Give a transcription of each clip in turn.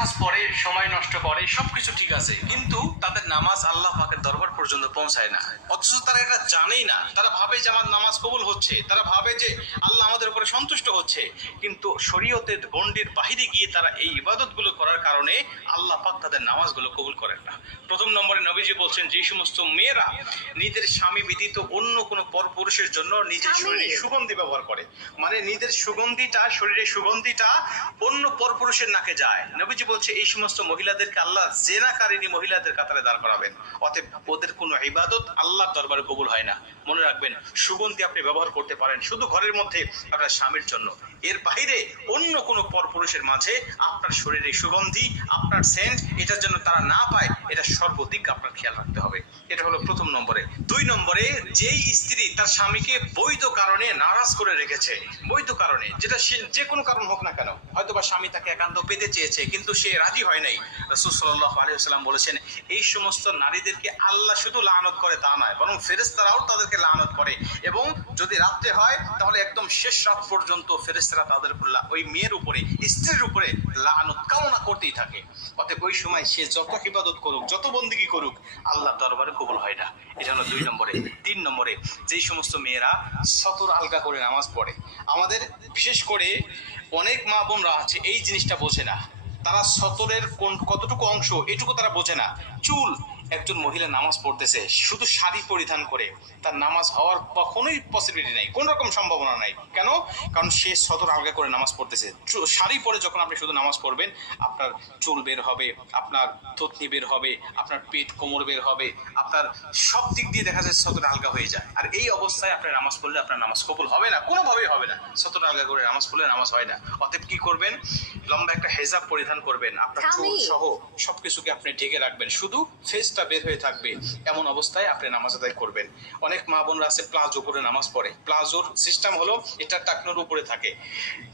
নামাজ পড়ে, সময় নষ্ট করে, সবকিছু ঠিক আছে, কিন্তু তাদের নামাজ আল্লাহ পাকের দরবার পর্যন্ত পৌঁছায় না। অথচ তারা এটা জানেই না। তারা ভাবে যে আমার নামাজ কবুল হচ্ছে, তারা ভাবে যে আল্লাহ আমাদের উপরে সন্তুষ্ট হচ্ছে, কিন্তু শরীয়তের গণ্ডির বাহিরে গিয়ে তারা এই ইবাদত গুলো করার কারণে আল্লাহ পাক তাদের নামাজগুলো কবুল করেন না। প্রথম নম্বরে নবীজি বলছেন, যে সমস্ত মেয়েরা নিজের স্বামী ব্যতীত অন্য কোনো পরপুরুষের জন্য নিজের শরীরে সুগন্ধি ব্যবহার করে, মানে নিজের সুগন্ধিটা, শরীরের সুগন্ধিটা অন্য পরপুরুষের নাকে যায়, নবীজি বলছে এই সমস্ত মহিলাদেরকে আল্লাহ জেনাকারিনী মহিলাদের কাতারে দাঁড় করাবেন। অতএব ওদের কোনো ইবাদত আল্লাহর দরবারে কবুল হয় না। মনে রাখবেন, সুগন্ধি আপনি ব্যবহার করতে পারেন শুধু ঘরের মধ্যে আপনার স্বামীর জন্য, এর বাইরে অন্য কোনো পরপুরুষের মাঝে আপনার শরীরে সুগন্ধি, আপনার সেন্ট, এটার জন্য তারা না পায়, এটা সর্বদিক আপনার খেয়াল রাখতে হবে। এটা হলো প্রথম নম্বরে। দুই নম্বরে, যেই স্ত্রী তার স্বামীকে বৈধ কারণে নারাজ করে রেখেছে, বৈধ কারণে, যেটা যে কোনো কারণ হোক না কেন, হয়তো বা স্বামী তাকে একান্ত পেতে চেয়েছে কিন্তু সে রাজি হয় নাই, রাসূল সাল্লাল্লাহু আলাইহি ওয়াসাল্লাম বলেছেন এই সমস্ত নারীদেরকে আল্লাহ শুধু লানত করে তা নয়, বরং ফেরেশতারাও তাদেরকে লানত করে, এবং যদি রাত্রে হয় তাহলে একদম শেষ রাত পর্যন্ত ফেরেশতারা তাদের উপর, ওই মেয়ের উপরে, স্ত্রীর উপরে লানত কামনা করতেই থাকে। অতএব ওই সময় সে যত ইবাদত করুক, যত বন্দেগী করুক, আল্লাহর দরবারে কবুল হয় না। এটা হলো দুই নম্বরে। তিন নম্বরে, যেই সমস্ত মেয়েরা সতর আলগা করে নামাজ পড়ে, আমাদের বিশেষ করে অনেক মা বোনরা আছে এই জিনিসটা বোঝে না। তারা সতরের কতটুকু অংশ এটুকু তারা বোঝে না। চুল, একজন মহিলা নামাজ পড়তেছে শুধু শাড়ি পরিধান করে, তার নামাজ হওয়ার কখনোই পসিবিলিটি নেই, কোন রকম সম্ভাবনা নাই। কেন? কারণ সে সতর আলগা করে নামাজ পড়তেছে। শাড়ি পরে যখন আপনি শুধু নামাজ পড়বেন, আপনার চুল বের হবে, আপনার থুতনি বের হবে, আপনার পেট কোমর বের হবে, আপনার সব দিক দিয়ে দেখা যায় সতর আলগা হয়ে যায়। আর এই অবস্থায় আপনার নামাজ পড়লে আপনার নামাজ কবুল হবে না, কোনোভাবেই হবে না। সতর আলগা করে নামাজ পড়লে নামাজ হয় না। অতএব কি করবেন? লম্বা একটা হেজাব পরিধান করবেন, আপনার চুল সহ সবকিছুকে আপনি ঢেকে রাখবেন, শুধু ফেসটা বের হয়ে থাকবে, এমন অবস্থায় আপনি নামাজ আদায় করবেন। অনেক মা বোনরা আছে প্লাজো করে নামাজ পড়ে। প্লাজোর সিস্টেম হলো এটা টাকনোর উপরে থাকে,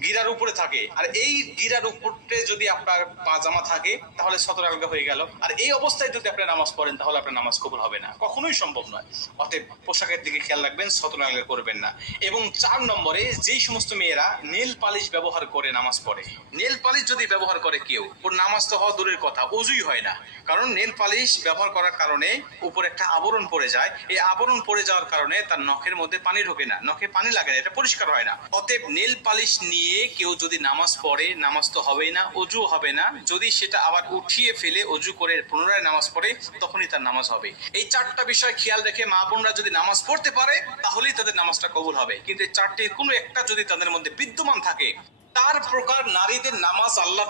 গিরার উপরে থাকে, আর এই গিরার উপরে যদি আপনার পাজামা থাকে তাহলে সতর আলগা হয়ে গেল। আর এই অবস্থায় যদি আপনি নামাজ পড়েন তাহলে আপনার নামাজ কবুল হবে না, কখনোই সম্ভব নয়। অতএব পোশাকের দিকে খেয়াল রাখবেন, সতর আলগা করবেন না। এবং 4 নম্বরে, যেই সমস্ত মেয়েরা নেল পালিশ ব্যবহার করে নামাজ পড়ে, নেল পালিশ যদি ব্যবহার করে কেউ, ওর নামাজ তো হওয়া দূরের কথা, ওযুই হয় না। কারণ নেল পালিশ ব্যবহার করার কারণে উপরে একটা আবরণ পড়ে যায়, এই আবরণ পড়ে যাওয়ার কারণে তার নখের মধ্যে পানি ঢোকে না, নখে পানি লাগে না, এটা পরিষ্কার হয় না। অতএব নেল পালিশ নিয়ে কেউ যদি নামাজ পড়ে, নামাজ তো হবেই না, অজু হবে না। যদি সেটা আবার উঠিয়ে ফেলে অজু করে পুনরায় নামাজ পড়ে, তখনই তার নামাজ হবে। এই 4টা বিষয় খেয়াল রেখে মা বোনরা যদি নামাজ পড়তে পারে তাহলেই তাদের নামাজটা কবুল হবে। কিন্তু এই 4টির কোনো একটা যদি তাদের মধ্যে বিদ্যমান থাকে, তার প্রকার নারীদের নামাজ আল্লাহ